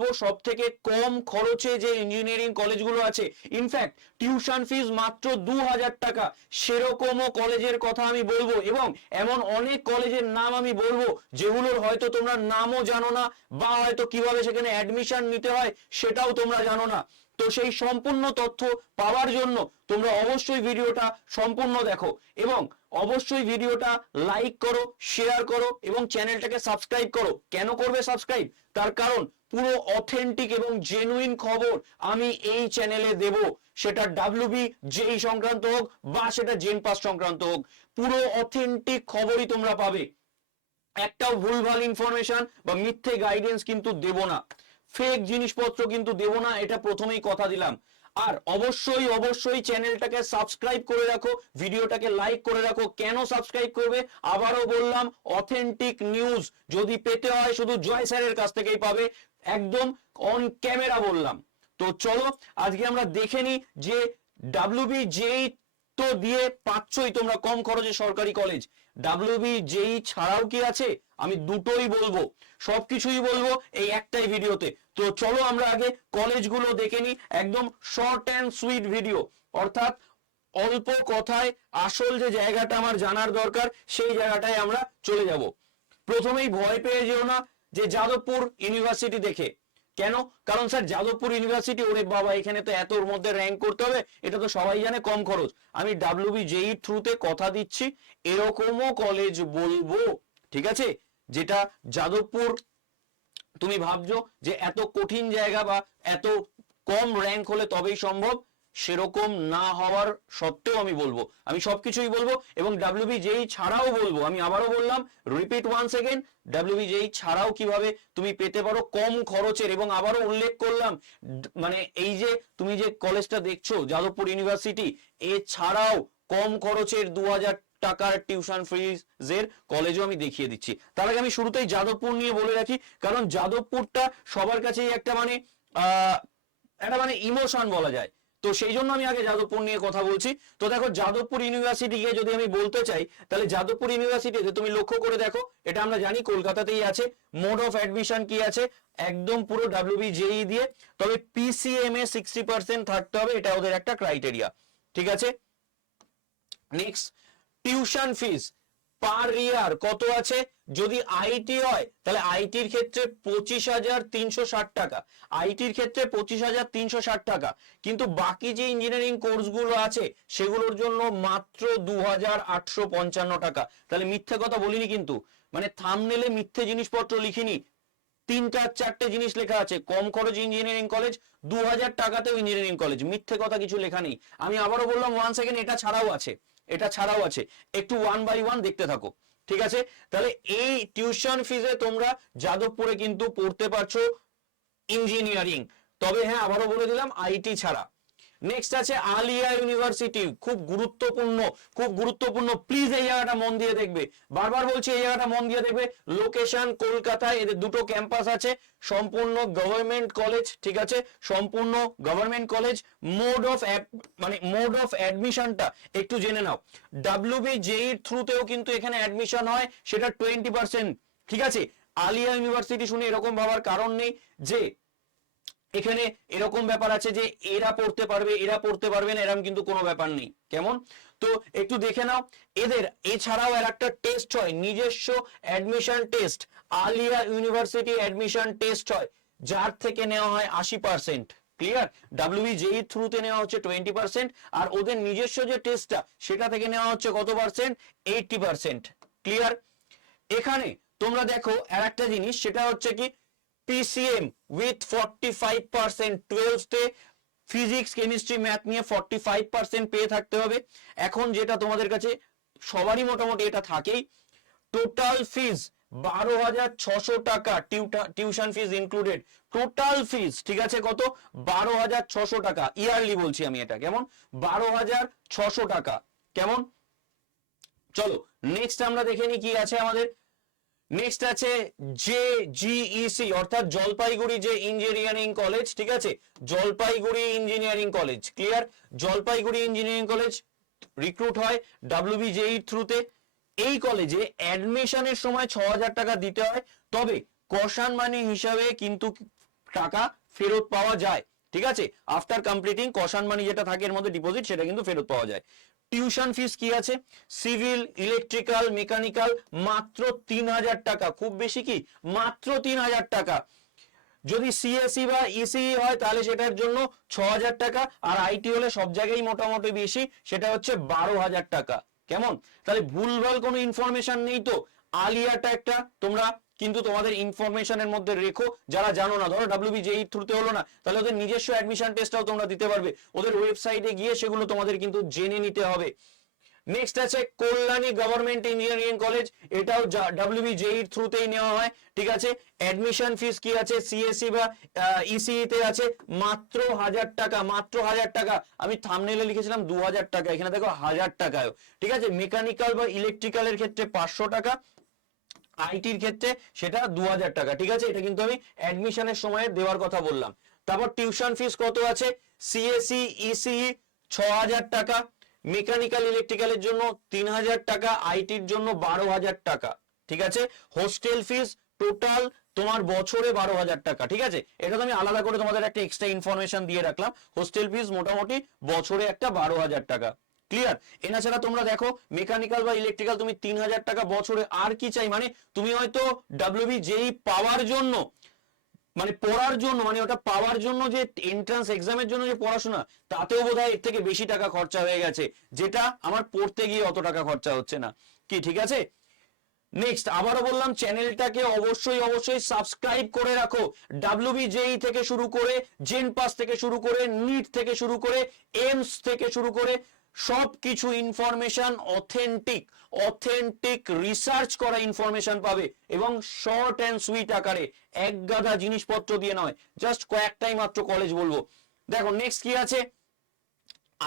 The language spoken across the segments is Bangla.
বলব সব থেকে কম খরচে যে ইঞ্জিনিয়ারিং কলেজগুলো আছে ইনফ্যাক্ট টিউশন ফিজ মাত্র দু হাজার টাকা। সেরকমও কলেজের কথা আমি বলব এবং এমন অনেক কলেজের নাম আমি বলব, যেগুলোর হয়তো তোমরা নামও জানো না বা হয়তো কীভাবে সেখানে অ্যাডমিশন নিতে হয় সেটাও তোমরা জানো না। তো সেই সম্পূর্ণ তথ্য পাওয়ার জন্য তোমরা অবশ্যই ভিডিওটা সম্পূর্ণ দেখো এবং অবশ্যই ভিডিওটা লাইক করো শেয়ার করো এবং চ্যানেলটাকে সাবস্ক্রাইব করো। কেন করবে সাবস্ক্রাইব তার কারণ পুরো অথেন্টিক এবং জেনুইন খবর আমি এই চ্যানেলে দেব। সেটা ডাব্লিউবি জেই সংক্রান্ত হোক বা সেটা জেন পাস সংক্রান্ত হোক। পুরো অথেন্টিক খবরই তোমরা পাবে। একটাও ভুলভাল ইনফরমেশন বা মিথ্যে গাইডেন্স কিন্তু দেব না। ফেক জিনিসপত্র কিন্তু দেব না, এটা প্রথমেই কথা দিলাম। আর অবশ্যই অবশ্যই চ্যানেলটাকে সাবস্ক্রাইব করে রাখো, ভিডিওটাকে লাইক করে রাখো। কেন সাবস্ক্রাইব করবে? আবারও বললাম অথেন্টিক নিউজ যদি পেতে হয় শুধু জয় স্যারের কাছ থেকেই পাবে। একদম অন ক্যামেরা বললাম। তো চলো, আজকে আমরা দেখে নিই যে ডাব্লিউবি যেই তো দিয়ে পাচ্ছই তোমরা কম খরচে সরকারি কলেজ ডাব্লিউবি যেই ছাড়াও কি আছে? আমি দুটোই বলব। সবকিছুই বলব এই একটাই ভিডিওতে। তো চলো আমরা আগে কলেজগুলো দেখে নিই। একদম শর্ট অ্যান্ড সুইট ভিডিও অর্থাৎ অল্প কথায় আসল যে জায়গাটা আমার জানার দরকার, সেই জায়গাটায় আমরা চলে যাব। প্রথমেই ভয় পেয়ে যেও না যে যাদবপুর ইউনিভার্সিটি দেখে। কেন? কারণ স্যার যাদবপুর ইউনিভার্সিটি ওরে বাবা, এখানে তো এতর মধ্যে র্যাঙ্ক করতে হবে, এটা তো সবাই জানে, কম খরচ। আমি ডাব্লিউবি জেই থ্রুতে কথা দিচ্ছি, এরকমও কলেজ বলব, ঠিক আছে? যেটা যাদবপুর, তুমি ভাবছ যে এত কঠিন জায়গা বা এত কম র্যাঙ্ক হলে তবেই সম্ভব সেরকম না হওয়ার সত্ত্বেও আমি বলব। আমি সবকিছুই বলব এবং ডাব্লিউবি যেই ছাড়াও বলব। আমি আবারও বললাম রিপিট ওয়ান সেকেন্ড ডাব্লিউবি যেই ছাড়াও কীভাবে তুমি পেতে পারো কম খরচের এবং আবারও উল্লেখ করলাম মানে এই যে তুমি যে কলেজটা দেখছ, যাদবপুর ইউনিভার্সিটি এছাড়াও কম খরচের দু হাজার টাকার টিউশন ফিজের কলেজও আমি দেখিয়ে দিচ্ছি। তার আগে আমি শুরুতেই যাদবপুর নিয়ে বলে রাখি, কারণ যাদবপুরটা সবার কাছেই একটা মানে আহ, একটা মানে ইমোশন বলা যায়। তো সেই জন্য আমি আগে যাদবপুর নিয়ে কথা বলছি। তো দেখো, যাদবপুর ইউনিভার্সিটিকে যদি আমি বলতে চাই, তাহলে যাদবপুর ইউনিভার্সিটিতে তুমি লক্ষ্য করে দেখো, এটা আমরা জানি কলকাতাতেই আছে মোড অফ অ্যাডমিশন কি আছে, একদম পুরো ডাব্লিউবি জেই দিয়ে, তবে পিসিএম এ সিক্সটি পার্সেন্ট থাকতে হবে, এটা ওদের একটা ক্রাইটেরিয়া ঠিক আছে? নেক্সট টিউশন ফিস পার ইয়ার কত আছে? যদি আইটি হয়, তাহলে আইটির ক্ষেত্রে পঁচিশ হাজার তিনশো ষাট টাকা। আইটির ক্ষেত্রে পঁচিশ হাজার তিনশো ষাট টাকা। কিন্তু বাকি যে ইঞ্জিনিয়ারিং কোর্সগুলো আছে, সেগুলোর জন্য মাত্র দু হাজার আটশো পঞ্চান্ন টাকা। তাহলে মিথ্যে কথা বলিনি কিন্তু। মানে থামনেলে মিথ্যে জিনিসপত্র লিখিনি। তিনটা চারটে জিনিস লেখা আছে। কম খরচ ইঞ্জিনিয়ারিং কলেজ দু হাজার টাকাতেও ইঞ্জিনিয়ারিং কলেজ মিথ্যে কথা কিছু লেখা নেই। আমি আবারও বললাম ওয়ান সেকেন্ড এটা ছাড়াও আছে। এটা ছাড়াও আছে। একটু ওয়ান বাই ওয়ান দেখতে থাকো। ঠিক আছে? তাহলে এই টিউশন ফিজে তোমরা যাদবপুরে কিন্তু পড়তে পারছ ইঞ্জিনিয়ারিং তবে হ্যাঁ আবারও বলে দিলাম আইটি ছাড়া। নেক্সট আছে আলিয়া ইউনিভার্সিটি খুব গুরুত্বপূর্ণ খুব গুরুত্বপূর্ণ। প্লিজ এই জায়গাটা মন দিয়ে দেখবে। বারবার বলছি, এই জায়গাটা মন দিয়ে দেখবে। লোকেশন কলকাতায় এদের দুটো ক্যাম্পাস আছে। সম্পূর্ণ গভর্নমেন্ট কলেজ ঠিক আছে? সম্পূর্ণ গভর্নমেন্ট কলেজ মোড অফ মানে মোড অফ অ্যাডমিশনটা একটু জেনে নাও। ডাব্লিউবি জেই থ্রুতেও কিন্তু এখানে অ্যাডমিশন হয়, সেটা টোয়েন্টি পার্সেন্ট ঠিক আছে? আলিয়া ইউনিভার্সিটি শুনে এরকম ভাবার কারণ নেই যে এখানে এরকম ব্যাপার আছে যে এরা পড়তে পারবে, এরা পড়তে পারবে না, এরকম কিন্তু কোনো ব্যাপার নেই। কেমন? তো একটু দেখে নাও। এদের, এছাড়াও আর একটা টেস্ট হয়, নিজস্ব admission test Aliah university admission test হয়, যার থেকে নেওয়া হয় আশি পার্সেন্ট ক্লিয়ার ডাব্লিউবি জেই থ্রুতে নেওয়া হচ্ছে টোয়েন্টি পার্সেন্ট আর ওদের নিজস্ব যে টেস্টটা সেটা থেকে নেওয়া হচ্ছে কত পার্সেন্ট এইটটি পার্সেন্ট ক্লিয়ার এখানে তোমরা দেখো, আর একটা জিনিস, সেটা হচ্ছে কি PCM with forty physics chemistry math নিয়ে ফর্টি পেয়ে থাকতে হবে। এখন যেটা তোমাদের কাছে সবারই মোটামুটি এটা থাকেই। টোটাল ফিজ বারো হাজার ছশো টাকা tuition fees included total fees ঠিক আছে কত? বারো হাজার ছশো টাকা ইয়ারলি বলছি আমি এটা, কেমন? বারো হাজার ছশো টাকা, কেমন? চলো নেক্সট আমরা দেখে নিই কি আছে আমাদের। নেক্সট আছে জে জিইসি অর্থাৎ জলপাইগুড়ি যে ইঞ্জিনিয়ারিং কলেজ ঠিক আছে? Jalpaiguri engineering college clear Jalpaiguri engineering college recruit হয় ডাব্লিউবি জেই থ্রুতে এই কলেজে অ্যাডমিশনের সময় ছ টাকা দিতে হয়। তবে কষান মানি হিসাবে কিন্তু টাকা ফেরত পাওয়া যায়। ঠিক আছে? আফটার কমপ্লিটিং কশান মানি যেটা থাকে এর মধ্যে ডিপোজিট সেটা কিন্তু ফেরত পাওয়া যায়। টিউশন ফিস কি আছে? সিভিল ইলেকট্রিক্যাল মেকানিক্যাল মাত্র তিন হাজার টাকা। খুব বেশি কি? মাত্র তিন হাজার টাকা। যদি সিএসসি বা ইসিই হয়, তাহলে সেটার জন্য ছ হাজার টাকা। আর আইটি হলে সব জায়গায় মোটামুটি বেশি, সেটা হচ্ছে বারো হাজার টাকা। কেমন? তাহলে ভুলভাল কোনো ইনফরমেশন নেই তো। আলিয়াটা একটা, তোমরা কিন্তু তোমাদের ইনফরমেশনের মধ্যে রেখো। যারা জানো না, ধরো ডাব্লিউবি যেই থ্রুতে হলো না, তাহলে ওদের নিজস্ব অ্যাডমিশন টেস্টটাও তোমরা দিতে পারবে। ওদের ওয়েবসাইটে গিয়ে সেগুলো তোমাদের কিন্তু জেনে নিতে হবে। নেক্সট আছে কল্যাণী গভর্নমেন্ট ইঞ্জিনিয়ারিং কলেজ এটাও ডাব্লিউবি জেইর থ্রুতেই নেওয়া হয়, ঠিক আছে? অ্যাডমিশন ফিস কি আছে? সিএসসি বা ইসিই তে আছে, মাত্র হাজার টাকা, মাত্র হাজার টাকা। আমি থামনেলে লিখেছিলাম দু হাজার টাকা, এখানে দেখো হাজার টাকায় ঠিক আছে? মেকানিক্যাল বা ইলেকট্রিক্যালের ক্ষেত্রে পাঁচশো টাকা আইটির ক্ষেত্রে সেটা দু হাজার টাকা, ঠিক আছে? এটা কিন্তু আমি অ্যাডমিশনের সময় দেওয়ার কথা বললাম। তারপর টিউশন ফিস কত আছে? সিএসসি ইসিই ছ টাকা। মেকানিক্যাল ইলেকট্রিক্যালের জন্য তিন হাজার টাকা আইটির জন্য বারো হাজার টাকা, ঠিক আছে? হোস্টেল ফিস টোটাল তোমার বছরে বারো হাজার টাকা, ঠিক আছে? এটা তো আমি আলাদা করে তোমাদের একটা এক্সট্রা ইনফরমেশন দিয়ে রাখলাম। হোস্টেল ফিস মোটামুটি বছরে একটা বারো হাজার টাকা। ক্লিয়ার এনা ছাড়া তোমরা দেখো মেকানিক্যাল বা ইলেকট্রিক্যাল তুমি তিন হাজার টাকা বছরে আর কি চাই? মানে তুমি হয়তো ডাব্লিউবি যেই পাওয়ার জন্য মানে পড়ার জন্য মানে ওটা পাওয়ার জন্য যে এন্ট্রান্স এক্সামের জন্য যে পড়াশোনা, তাতেও বোধ এর থেকে বেশি টাকা খরচা হয়ে গেছে, যেটা আমার পড়তে গিয়ে অত টাকা খরচা হচ্ছে না। কি, ঠিক আছে? নেক্সট আবারও বললাম চ্যানেলটাকে অবশ্যই অবশ্যই সাবস্ক্রাইব করে রাখো। ডাব্লিউবি জেই থেকে শুরু করে জেন পাস থেকে শুরু করে নিট থেকে শুরু করে এমস থেকে শুরু করে সব কিছু ইনফরমেশন অথেন্টিক অথেন্টিক রিসার্চ করা ইনফরমেশন পাবে এবং শর্ট অ্যান্ড সুইট আকারে এক গাদা জিনিসপত্র দিয়ে নয় জাস্ট কয়েকটাই মাত্র কলেজ বলব। দেখো নেক্সট কি আছে?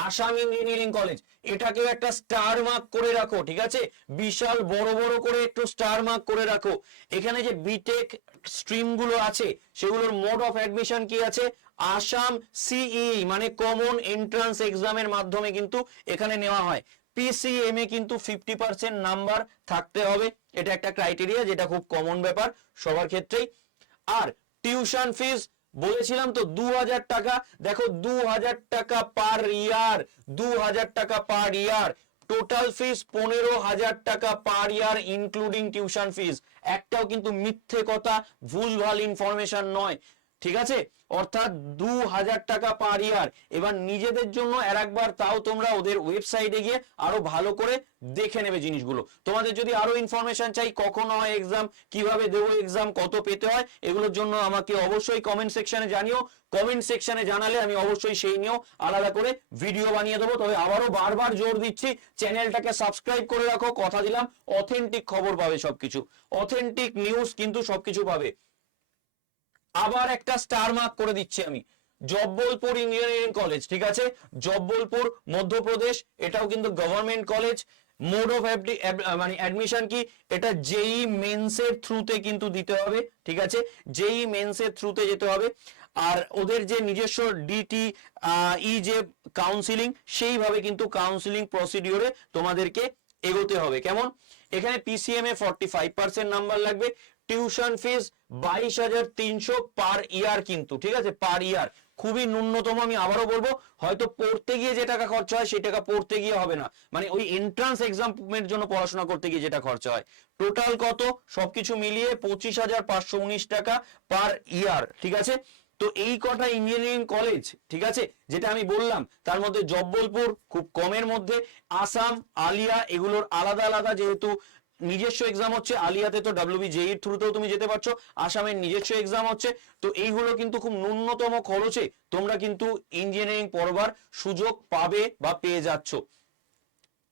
আসাম ইঞ্জিনিয়ারিং কলেজ এটাকেও একটা স্টার মার্ক করে রাখো, ঠিক আছে? বিশাল, বড় বড় করে একটু স্টার মার্ক করে রাখো। এখানে যে বিটেক স্ট্রিমগুলো আছে, সেগুলোর মোড অফ অ্যাডমিশন কি আছে? আসাম সিই মানে কমন এন্ট্রান্স এক্সামের মাধ্যমে কিন্তু এখানে নেওয়া হয়। পিসিএম এ কিন্তু ফিফটি পার্সেন্ট নাম্বার থাকতে হবে। এটা একটা ক্রাইটেরিয়া যেটা খুব কমন ব্যাপার সবার ক্ষেত্রেই। আর টিউশন ফিস বলেছিলাম তো দু হাজার টাকা। দেখো দু হাজার টাকা পার ইয়ার দু হাজার টাকা পার ইয়ার টোটাল ফিস পনেরো হাজার টাকা পার ইয়ার ইনক্লুডিং টিউশন ফিস একটাও কিন্তু মিথ্যে কথা ভুলভাল ইনফরমেশন নয়। ঠিক আছে? অর্থাৎ দু হাজার টাকা পার ইয়ার এবার নিজেদের জন্য আর একবার তাও তোমরা ওদের ওয়েবসাইটে গিয়ে আরও ভালো করে দেখে নেবে জিনিসগুলো। তোমাদের যদি আরও ইনফরমেশন চাই, কখন হয় এক্সাম কীভাবে দেবো এক্সাম কত পেতে হয়, এগুলোর জন্য আমাকে অবশ্যই কমেন্ট সেকশনে জানিও। কমেন্ট সেকশনে জানালে আমি অবশ্যই সেই নিয়েও আলাদা করে ভিডিও বানিয়ে দেবো। তবে আবারও বারবার জোর দিচ্ছি, চ্যানেলটাকে সাবস্ক্রাইব করে রাখো। কথা দিলাম অথেন্টিক খবর পাবে সবকিছু। অথেন্টিক নিউজ কিন্তু সবকিছু পাবে। আবার একটা স্টার মার্ক করে দিচ্ছি আমি। জব্বলপুর ইঞ্জিনিয়ারিং কলেজ ঠিক আছে? জব্বলপুর, মধ্যপ্রদেশ, এটাও কিন্তু গভর্নমেন্ট কলেজ মোড অফ মানে অ্যাডমিশন কি? এটা জেই মেন্সের থ্রুতে কিন্তু দিতে হবে, ঠিক আছে? জেই মেন্সের থ্রুতে যেতে হবে। আর ওদের যে নিজস্ব ডিটি ই যে কাউন্সিলিং সেইভাবে কিন্তু কাউন্সিলিং প্রসিডিওরে তোমাদেরকে এগোতে হবে। কেমন? এখানে পিসিএম এ ফর্টি ফাইভ পার্সেন্ট নাম্বার লাগবে। টিউশন ফিস বাইশ হাজার তিনশো পার ইয়ার কিন্তু, ঠিক আছে? পার ইয়ার। খুবই ন্যূনতম, আমি আবারও বলব, হয়তো পড়তে গিয়ে যে টাকা খরচা হয় সেই টাকা পড়তে গিয়ে হবে না। মানে ওই এন্ট্রান্স এক্সামের জন্য পড়াশোনা করতে গিয়ে যেটা খরচা হয়। টোটাল কত? সবকিছু মিলিয়ে পঁচিশ হাজার পাঁচশো উনিশ টাকা পার ইয়ার, ঠিক আছে? তো এই কটা ইঞ্জিনিয়ারিং কলেজ ঠিক আছে? যেটা আমি বললাম, তার মধ্যে জব্বলপুর খুব কমের মধ্যে, আসাম, আলিয়া, এগুলোর আলাদা আলাদা যেহেতু নিজস্ব এক্সাম হচ্ছে, আলিয়াতে তো ডাব্লিউবি জেইর থ্রুতেও তুমি যেতে পারছ, আসামের নিজস্ব এক্সাম হচ্ছে, তো এইগুলো কিন্তু খুব ন্যূনতম খরচে তোমরা কিন্তু ইঞ্জিনিয়ারিং পড়বার সুযোগ পাবে বা পেয়ে যাচ্ছ।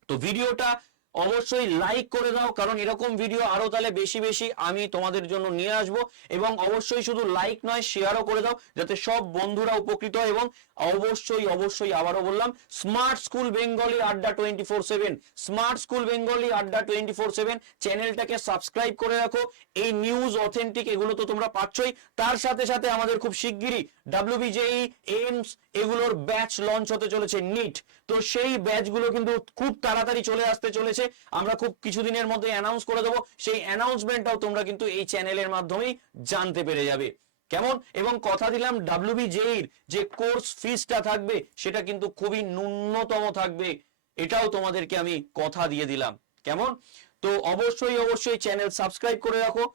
তো ভিডিওটা অবশ্যই লাইক করে দাও, কারণ এরকম ভিডিও আরও তাহলে বেশি বেশি আমি তোমাদের জন্য নিয়ে আসব, এবং অবশ্যই শুধু লাইক নয় শেয়ারও করে দাও, যাতে সব বন্ধুরা উপকৃত হয়, এবং অবশ্যই অবশ্যই আবারও বললাম smart school Bengali adda twenty four seven smart school Bengali adda twenty four seven চ্যানেলটাকে সাবস্ক্রাইব করে রাখো। এই নিউজ অথেন্টিক এগুলো তো তোমরা পাচ্ছই। তার সাথে সাথে আমাদের খুব শিগগিরই ডাব্লিউবিজেই এইমস এগুলোর ব্যাচ লঞ্চ হতে চলেছে নিট তো সেই ব্যাচগুলো কিন্তু খুব তাড়াতাড়ি চলে আসতে চলেছে। আমরা খুব কিছুদিনের মধ্যে অ্যানাউন্স করে দেবো। সেই অ্যানাউন্সমেন্টটাও তোমরা কিন্তু এই চ্যানেলের মাধ্যমেই জানতে পেরে যাবে। কেমন? এবং কথা দিলাম ডাব্লিউবি জেইর যে কোর্স ফিসটা থাকবে, সেটা কিন্তু খুবই ন্যূনতম থাকবে। এটাও তোমাদেরকে আমি কথা দিয়ে দিলাম। কেমন? তো অবশ্যই অবশ্যই চ্যানেল সাবস্ক্রাইব করে রাখো,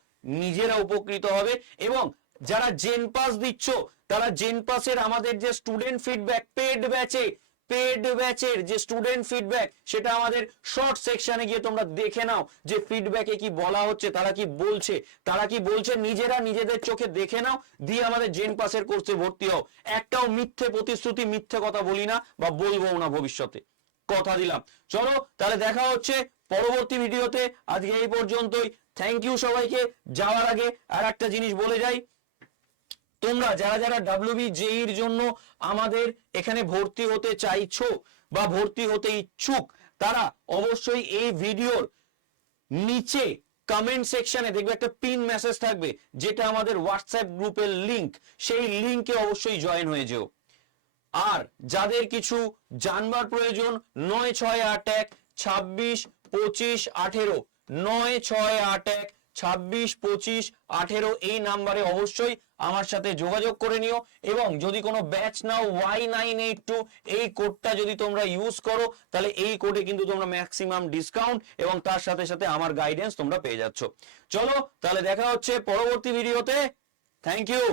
নিজেরা উপকৃত হবে। এবং যারা জেন পাস দিচ্ছ, তারা জেন পাসের আমাদের যে স্টুডেন্ট ফিডব্যাক পেড ব্যাচে পেড ব্যাচের যে স্টুডেন্ট ফিডব্যাক সেটা আমাদের শর্ট সেকশনে গিয়ে তোমরা দেখে নাও যে ফিডব্যাকে কি বলা হচ্ছে, তারা কি বলছে। তারা কি বলছে, নিজেরা নিজেদের চোখে দেখে নাও, দিয়ে আমাদের জেন পাসের কোর্সে ভর্তি হও। একটাও মিথ্যে প্রতিশ্রুতি, মিথ্যে কথা বলি না বা বলব না ভবিষ্যতে। কথা দিলাম। চলো, তাহলে দেখা হচ্ছে পরবর্তী ভিডিওতে আজকে এই পর্যন্তই। থ্যাংক ইউ সবাইকে। যাওয়ার আগে আর একটা জিনিস বলে যাই। তোমরা যারা যারা ডাব্লিউবি জেইর জন্য আমাদের এখানে ভর্তি হতে চাইছো বা ভর্তি হতে ইচ্ছুক, তারা অবশ্যই এই ভিডিওর নিচে কমেন্ট সেকশনে দেখবে একটা পিন মেসেজ থাকবে, যেটা আমাদের হোয়াটসঅ্যাপ গ্রুপের লিংক সেই লিংকে অবশ্যই জয়েন হয়ে যেও। আর যাদের কিছু জানবার প্রয়োজন, নয় ছয় আট এক, ছাব্বিশ, পঁচিশ, আঠেরো, নয় ছয় আট এক ছাব্বিশ, পঁচিশ, আঠেরো এই নাম্বারে অবশ্যই আমার সাথে যোগাযোগ করে নিও এবং যদি কোনো ব্যাচ নাও ওয়াই নাইন এইট টু, এই কোডটা যদি তোমরা ইউজ করো, তাহলে এই কোডে কিন্তু তোমরা ম্যাক্সিমাম ডিসকাউন্ট এবং তার সাথে সাথে আমার গাইডেন্স তোমরা পেয়ে যাচ্ছ। চলো, তাহলে দেখা হচ্ছে পরবর্তী ভিডিওতে থ্যাংক ইউ